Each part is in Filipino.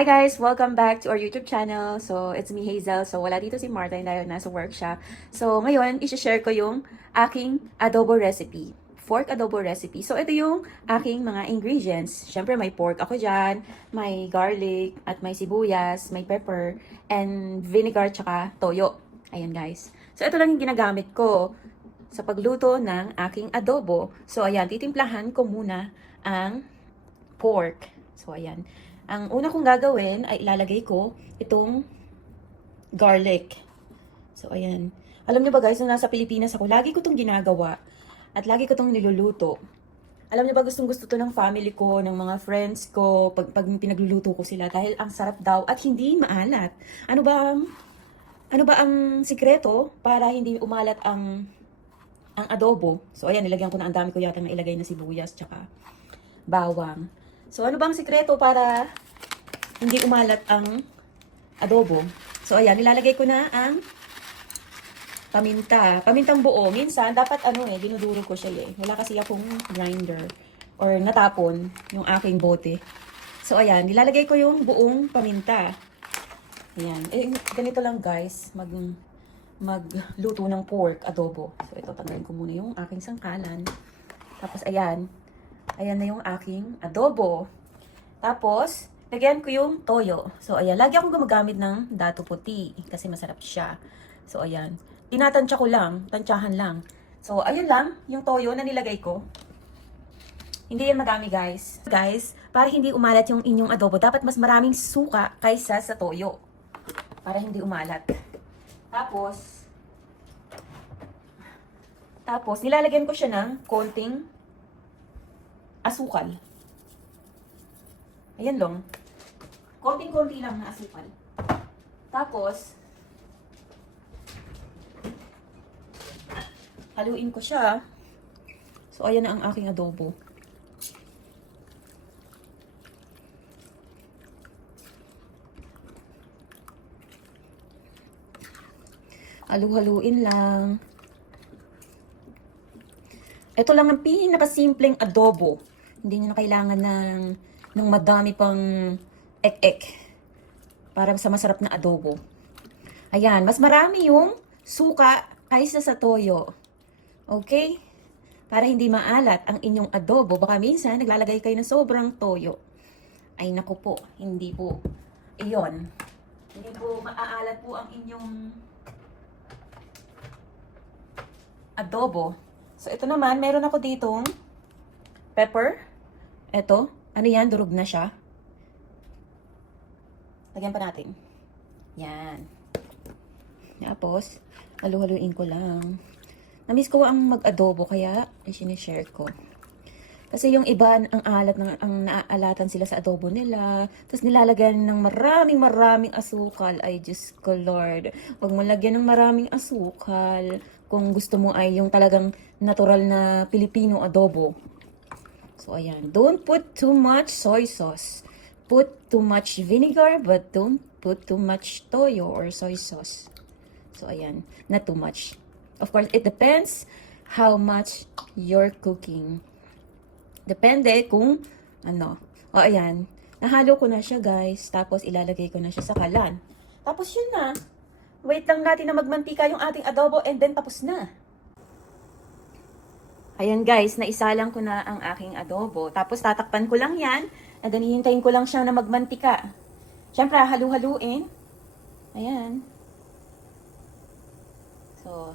Hi guys! Welcome back to our YouTube channel. So, it's me Hazel. So, wala dito si Martin dahil nasa work siya. So, ngayon, isi-share ko yung aking adobo recipe. Pork adobo recipe. So, ito yung aking mga ingredients. Siyempre, may pork ako dyan, may garlic, at may sibuyas, may pepper, and vinegar, tsaka toyo. Ayan guys. So, ito lang yung ginagamit ko sa pagluto ng aking adobo. So, ayan, titimplahan ko muna ang pork. So, ayan. Ang una kong gagawin ay ilalagay ko itong garlic. So, ayan. Alam niyo ba guys, nung nasa Pilipinas ako, lagi ko itong ginagawa. At lagi ko itong niluluto. Alam niyo ba, gustong gusto to ng family ko, ng mga friends ko, pag pinagluluto ko sila. Dahil ang sarap daw at hindi maalat. Ano ba ang sikreto para hindi umalat ang adobo? So, ayan, nilagyan ko na, ang dami ko yata na ilagay na sibuyas, tsaka bawang. So, ano bang sikreto para hindi umalat ang adobo? So, ayan, nilalagay ko na ang paminta. Pamintang buo. Minsan, dapat dinuduro ko siya eh. Wala kasi akong grinder or natapon yung aking bote. So, ayan, nilalagay ko yung buong paminta. Ayan. Eh, ganito lang guys, magluto ng pork adobo. So, ito, tanggalin ko muna yung aking sangkalan. Tapos, ayan. Ayan na yung aking adobo. Tapos, lagyan ko yung toyo. So, ayan. Lagi akong gumagamit ng dato puti kasi masarap siya. So, ayan. Tinatansya ko lang. Tansyahan lang. So, ayun lang yung toyo na nilagay ko. Hindi yan madami, guys. Guys, para hindi umalat yung inyong adobo, dapat mas maraming suka kaysa sa toyo. Para hindi umalat. Tapos, nilalagyan ko siya ng konting asukal. Ayan lang. Konting-konti lang na asukal. Tapos, haluin ko siya. So, ayan na ang aking adobo. Halu-haluin lang. Ito lang ang pinakasimpleng adobo. Hindi nyo na kailangan ng madami pang ek-ek para sa masarap na adobo. Ayan, mas marami yung suka kaysa sa toyo. Okay? Para hindi maalat ang inyong adobo. Baka minsan naglalagay kayo ng sobrang toyo. Ay naku po, hindi po. Iyon. Hindi po maaalat po ang inyong adobo. So, ito naman, meron ako ditong pepper. Ito. Ano yan? Durog na siya. Lagyan pa natin. Yan. Tapos, halu-haluin ko lang. Namiss ko ang mag-adobo, kaya sinishare ko. Kasi yung iba, ang alat, ang naaalatan sila sa adobo nila. Tapos nilalagyan ng maraming asukal. Ay, Diyos ko Lord. Huwag mo lagyan ng maraming asukal. Kung gusto mo ay yung talagang natural na Filipino adobo. So, ayan. Don't put too much soy sauce. Put too much vinegar, but don't put too much toyo or soy sauce. So, ayan. Not too much. Of course, it depends how much you're cooking. Depende kung ano. O, ayan. Nahalo ko na siya, guys. Tapos, ilalagay ko na siya sa kalan. Tapos, yun na. Wait lang natin na magmantika yung ating adobo and then tapos na. Ayan guys, naisalang ko na ang aking adobo. Tapos tatakpan ko lang yan. Hintayin ko lang siya na magmantika. Siyempre, halu-haluin. Ayan. So,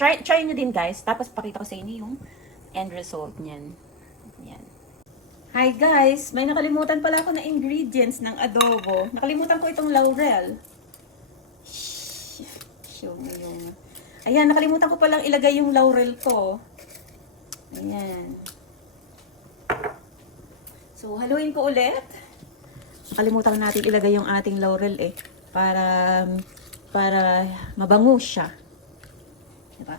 try nyo din guys. Tapos pakita ko sa inyo yung end result niyan. Ayan. Hi guys, may nakalimutan pala ako na ingredients ng adobo. Nakalimutan ko itong laurel. Show mo yung... Ayan, nakalimutan ko palang ilagay yung laurel ko. Ayan. So, haluin ko ulit. Nakalimutan natin ilagay yung ating laurel eh. Para mabango siya. Diba?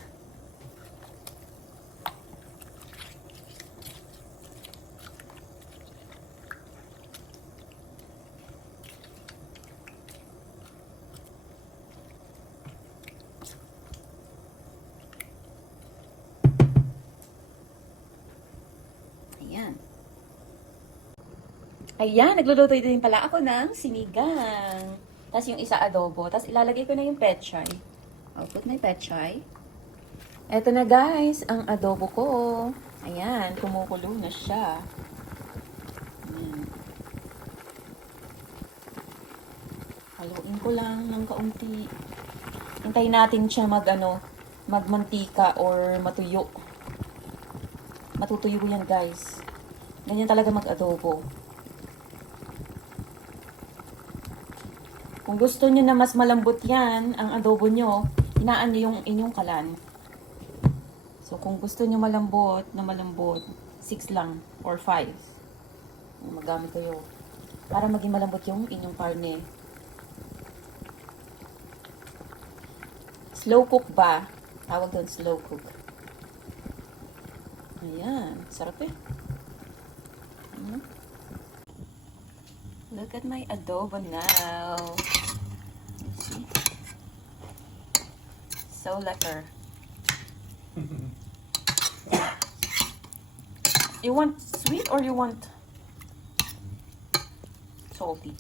Ayan, nagluluto din pala ako ng sinigang. Tapos yung isa adobo. Tapos ilalagay ko na yung pechay. I'll put my pechay. Eto na guys, ang adobo ko. Ayan, kumukulo na siya. Ayan. Haluin ko lang ng kaunti. Hintayin natin siya magmantika or matuyo. Matutuyo yan guys. Ganyan talaga mag-adobo. Kung gusto nyo na mas malambot yan, ang adobo nyo, hinaan nyo yung inyong kalan. So, kung gusto nyo malambot, 6 lang or 5. Magamit ko yun. Para maging malambot yung inyong karne. Slow cook ba? Tawag doon, slow cook. Ayan, sarap eh. Look at my adobo now. See? So lekker. You want sweet or you want salty?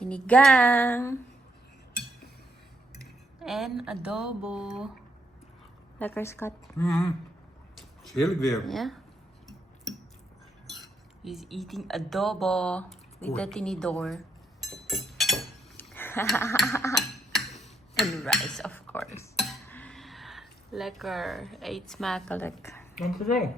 Sinigang and adobo. Lekker Scott. Heerlijk weer. Yeah. He's eating adobo with the tinidor. And rice, of course. Lekker. Eet smakelijk. Dankjewel.